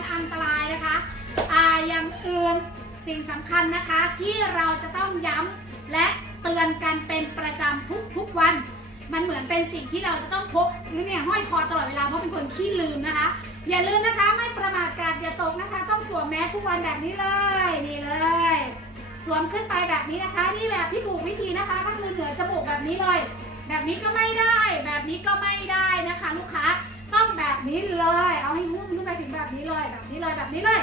ันอันตรายนะคะอ่าอย่างอื่นสิ่งสำคัญนะคะที่เราจะต้องย้ำและเตือนกันเป็นประจำทุกๆวัน มันเหมือนเป็นสิ่งที่เราจะต้องพกหรือเนี่ยห้อยคอตลอดเวลาเพราะเป็นคนขี้ลืมนะคะ อย่าลืมนะคะไม่ประมาทกาดอย่าตกนะคะ ต้องสวมแมสทุกวันแบบนี้เลยนี่เลย สวมขึ้นไปแบบนี้นะคะ นี่แบบที่ถูกวิธีนะคะก็คือเหนือจมูกแบบนี้เลย แบบนี้ก็ไม่ได้ แบบนี้ก็ไม่ได้นะคะ ลูกค้าต้องแบบ นี้เลย เอาให้หุ้มขึ้นไปถึงแบบนี้เลย แบบนี้เลย แบบนี้เลย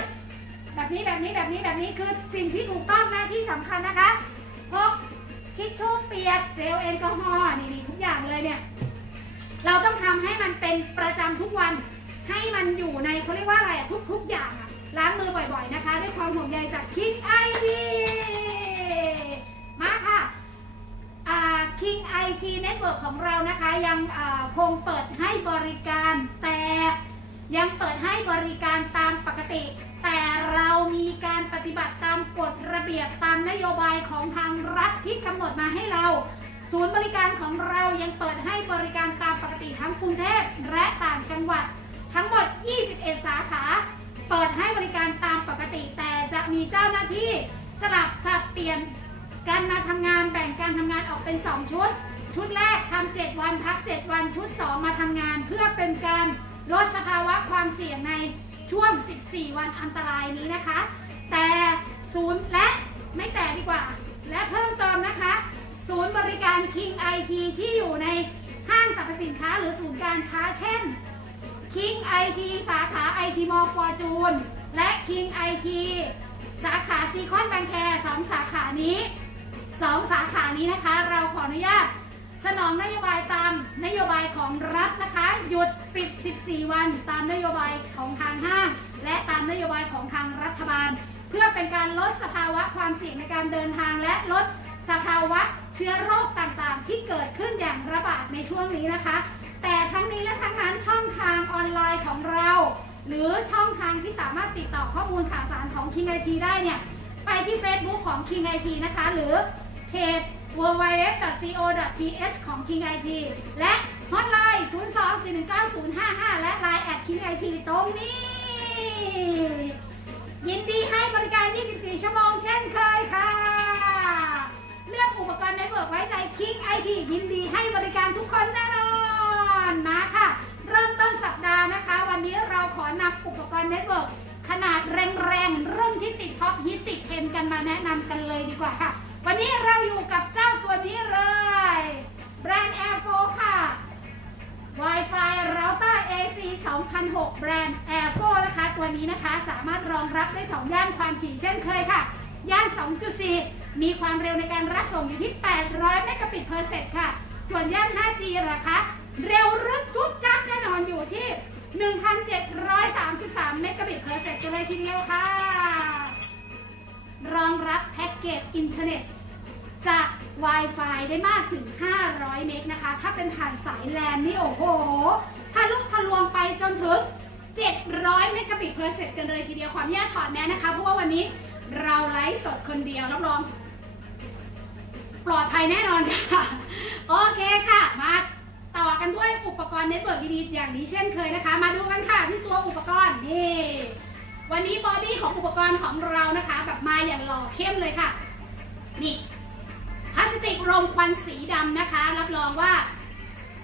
แบบนี้ แบบนี้ แบบนี้ แบบนี้ คือสิ่งที่ถูกต้องนะที่สำคัญนะคะพกทิชชู่เปียก เจลแอลกอฮอล์นี่ทุกอย่างเลยเนี่ย เราต้องทำให้มันเป็นประจำทุกวัน ให้มันอยู่ในเขาเรียกว่าอะไรอะทุกๆอย่างอะล้างมือบ่อยๆนะคะ ด้วยความห่วงใยจากคิดไอทีมาค่ะอ่า King IT Network ของเรานะคะ ยังคงเปิดให้บริการต ยังเปิดให้บริการตามปกติ แต่เรามีการปฏิบัติตามกฎระเบียบตามนโยบายของทางรัฐที่กำหนดมาให้เรา ศูนย์บริการของเรายังเปิดให้บริการตามปกติทั้งกรุงเทพและต่างจังหวัด ทั้งหมด 21 สาขา เปิดให้บริการตามปกติ แต่จะมีเจ้าหน้าที่สลับสับเปลี่ยนการมาทำงานแบ่งการทำงานออกเป็น 2 ชุด ชุดแรกทำ7วันพัก 7 วันชุด 2 มาทำงานเพื่อเป็นการ ลดสภาวะความเสี่ยงในช่วง 14 วันอันตรายนี้นะคะ แต่ศูนย์และไม่แต่ดีกว่า และเพิ่มเติมนะคะ ศูนย์บริการ King IT ที่อยู่ในห้างสรรพสินค้าหรือศูนย์การค้าเช่น King IT สาขา IT Mall Fortune และ King IT สาขาซีคอนแบงแคร์สองสาขานี้สองสาขานี้นะคะ เราขออนุญาต สนองนโยบายตามนโยบายของรัฐนะคะ หยุดปิด 14 วัน ตามนโยบายของทางห้าง และตามนโยบายของทางรัฐบาล เพื่อเป็นการลดสภาวะความเสี่ยงในการเดินทางและลดสภาวะเชื้อโรคต่างๆ ที่เกิดขึ้นอย่างระบาดในช่วงนี้นะคะ แต่ทั้งนี้และทั้งนั้นช่องทางออนไลน์ของเรา หรือช่องทางที่สามารถติดต่อข้อมูลข่าวสารของ King IT ได้เนี่ยไปที่ Facebook ของ King IT นะคะ หรือเพจ www.co.th ของ King IT และฮอตไลน์ 02419055และ Line at King IT ตรงนี้ ยินดีให้บริการ 24 ชั่วโมงเช่นเคยค่ะเรื่องอุปกรณ์เน็ตเวิร์กไว้ใจ King IT ยินดีให้บริการทุกคนแน่นอนมาค่ะ เริ่มต้นสัปดาห์นะคะ วันนี้เราขอนำอุปกรณ์เน็ตเวิร์กขนาดแรงๆรุ่นที่ติดท็อปฮิตติดเทรนกันมาแนะนำกันเลยดีกว่าค่ะ วันนี้เราอยู่กับ Air4 ค่ะ Wi-Fi Router AC 2006 แบรนด์ Air4 นะคะ ตัวนี้นะคะสามารถรองรับได้ 2 ย่านความถี่เช่นเคยค่ะ ย่าน 2.4 มีความเร็วในการรับส่งอยู่ที่ 800 เมกะบิตเพอร์เซกค่ะ ส่วนย่าน 5G ราคะเร็วรึดจุ๊จ ได้มากถึง 500 เมกนะคะ ถ้าเป็นผ่านสายแลนนี่โอ้โหถ้าลูกทะลวงไปจนถึง 700 เมกะบิตเพอร์เซกกันเลยทีเดียว ขออนุญาตถอดแมสนะคะ เพราะว่าวันนี้เราไลฟ์สดคนเดียวรับรอง ปลอดภัยแน่นอนค่ะ โอเคค่ะ มาต่อกันด้วยอุปกรณ์เน็ตเวิร์กดีๆอย่างนี้เช่นเคยนะคะ มาดูกันค่ะที่ตัวอุปกรณ์นี่วันนี้บอดี้ของอุปกรณ์ของเรานะคะ แบบมาอย่างหล่อเข้มเลยค่ะนี่ สติกรมควันสีดำนะคะ รับรองว่า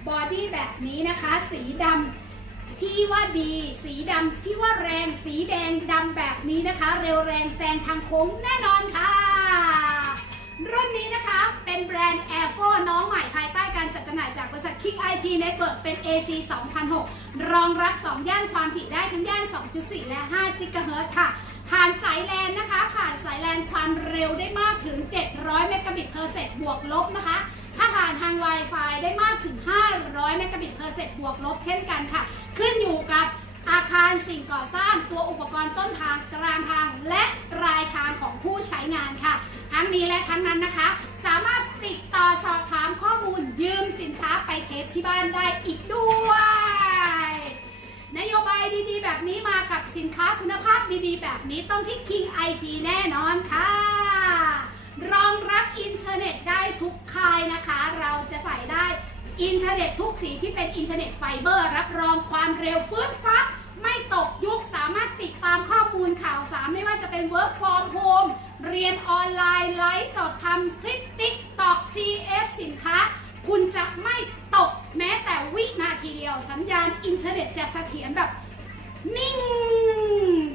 บอดี้แบบนี้นะคะ สีดำที่ว่าดี สีดำที่ว่าแรง สีแดงดำแบบนี้นะคะ เร็วแรงแซงทางโค้งแน่นอนค่ะ รุ่นนี้นะคะเป็นแบรนด์ Air 4น้องใหม่ภายใต้การจัดจำหน่ายจากบริษัท King IT Network เป็น AC 2006 รองรับ 2 ย่านความถี่ได้ทั้งย่าน 2.4 และ 5 GHz ค่ะ ผ่านสายแลนนะคะ ผ่านสายแลนความเร็วได้มากถึง 700 เมกะบิตเพอร์เซกบวกลบนะคะ ถ้าผ่านทาง Wi-Fi ได้มากถึง 500 เมกะบิตเพอร์เซกบวกลบเช่นกันค่ะ ขึ้นอยู่กับอาคารสิ่งก่อสร้างตัวอุปกรณ์ต้นทางกลางทางและปลายทางของผู้ใช้งานค่ะ ทั้งนี้และทั้งนั้นนะคะ สามารถติดต่อสอบถามข้อมูลยืมสินค้าไปเทสที่บ้านได้อีกด้วย นโยบายดีๆ แบบนี้มากับสินค้าคุณภาพ ดีๆ แบบนี้ต้องที่ King IT แน่นอนค่ะ รองรับอินเทอร์เน็ตได้ทุกค่ายนะคะ เราจะใส่ได้อินเทอร์เน็ตทุกสีที่เป็นอินเทอร์เน็ตไฟเบอร์ รับรองความเร็วฟื้นฟักไม่ตกยุคสามารถ work from home เรียนออนไลน์ ไลฟ์สดทำคลิปติ๊กตอก CF สินค้า คุณจะไม่ตกแม้แต่วินาทีเดียว สัญญาณอินเทอร์เน็ตจะเสถียรแบบนิ่ง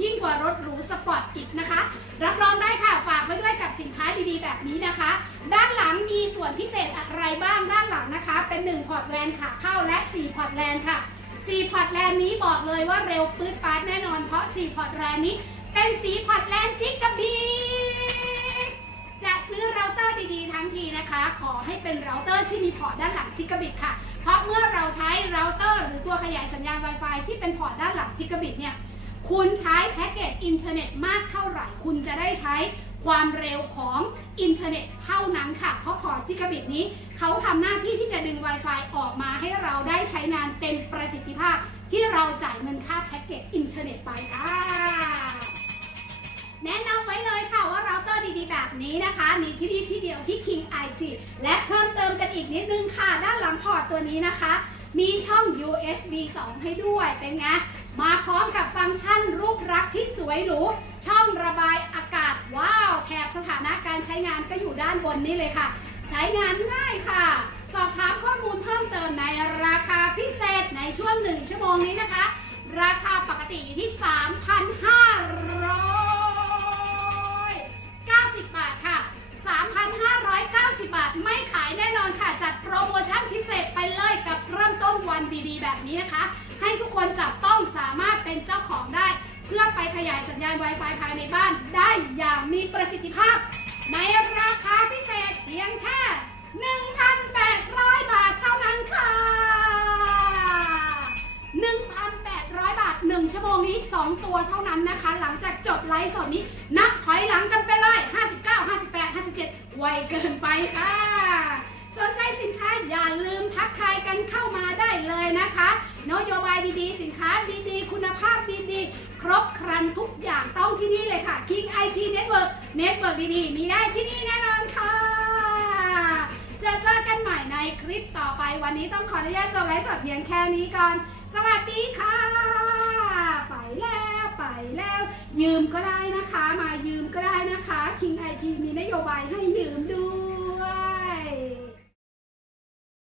ยิ่งกว่ารถหรูสปอร์ตอีกนะคะ รับรองได้ค่ะฝากไว้ด้วยกับสินค้าดีๆแบบนี้นะคะ ด้านหลังมีส่วนพิเศษอะไรบ้างด้านหลังนะคะ เป็น1พอร์ตแลนขาเข้าและ4พอร์ตแลนค่ะ4พอร์ตแลนนี้บอกเลยว่าเร็วปื๊ดปาดแน่นอนเพราะ4พอร์ตแลนนี้ เป็นสีพอร์ตแลนจิกกะบีจะซื้อเราเตอร์ดีๆทั้งทีนะคะ ขอให้เป็นเราเตอร์ที่มีพอร์ตด้านหลังจิกกะบิตค่ะ เพราะเมื่อเราใช้เราเตอร์ หรือตัวขยายสัญญาณ Wi-Fi ที่เป็นพอร์ตด้านหลังจิกกะบิตเนี่ย คุณใช้แพ็กเกจอินเทอร์เน็ตมากเท่าไหร่ คุณจะได้ใช้ความเร็วของอินเทอร์เน็ตเท่านั้นค่ะ เพราะพอร์ตจิกะบิตนี้ เขาทำหน้าที่ที่จะดึง Wi-Fi ออกมาให้เราได้ใช้งานเต็มประสิทธิภาพ ที่เราจ่ายเงินค่าแพ็กเกจอินเทอร์เน็ตไปค่ะแนะนำไว้เลยค่ะว่าเราเตอร์ดีๆ แบบนี้นะคะ มีที่นี่ที่เดียวที่ King IG และเพิ่มเติมกันอีกนิดนึงค่ะ ด้านหลังพอร์ตตัวนี้นะคะ มีช่อง USB 2 ให้ด้วยเป็นไง มาพร้อมกับฟังก์ชันรูปรักษณ์ที่สวยหรู ช่องระบายอากาศว้าวแถบสถานะการใช้งานก็อยู่ด้านบนนี้เลยค่ะ ใช้งานง่ายค่ะ สอบถามข้อมูลเพิ่มเติมในราคาพิเศษในช่วงหนึ่งชั่วโมงนี้นะคะ ราคาปกติอยู่ที่ 3,590 บาทค่ะ 3,590 บาท ไม่ขายแน่นอนค่ะ จัดโปรโมชั่นพิเศษไปเลยกับเริ่มต้นวันดีๆ แบบนี้นะคะ ให้ทุกคนจับ เป็นเจ้าของได้ เพื่อไปขยายสัญญาณ Wi-Fi ภายในบ้านได้อย่างมีประสิทธิภาพ ในราคาพิเศษเพียงแค่ 1,800 บาทเท่านั้นค่ะ 1,800 บาท 1 ชั่วโมงนี้ 2 ตัวเท่านั้นนะคะ หลังจากจบไลฟ์สดนี้ นับถอยหลังกันไปเลย 59 58 57 ไวเกินไปค่ะ สนใจสินค้าอย่าลืมทักทายกันเข้ามาได้เลยนะคะ นโยบายดีๆ สินค้าดีๆ คุณภาพดีๆ ค รันทุกอย่างต้องที่นี่เลยค่ะ King IT Network เน็ตเวิร์กดีๆ มีได้ที่นี่แน่นอนค่ะจะเจอกันใหม่ในคลิปต่อไปวันนี้ต้องขออนุญาตจบไลฟ์สดเพียงแค่นี้ก่อน สวัสดีค่ะ ไปแล้วไปแล้ว ยืมก็ได้นะคะ มายืมก็ได้นะคะ King IT มีนโยบายให้ยืมด้วย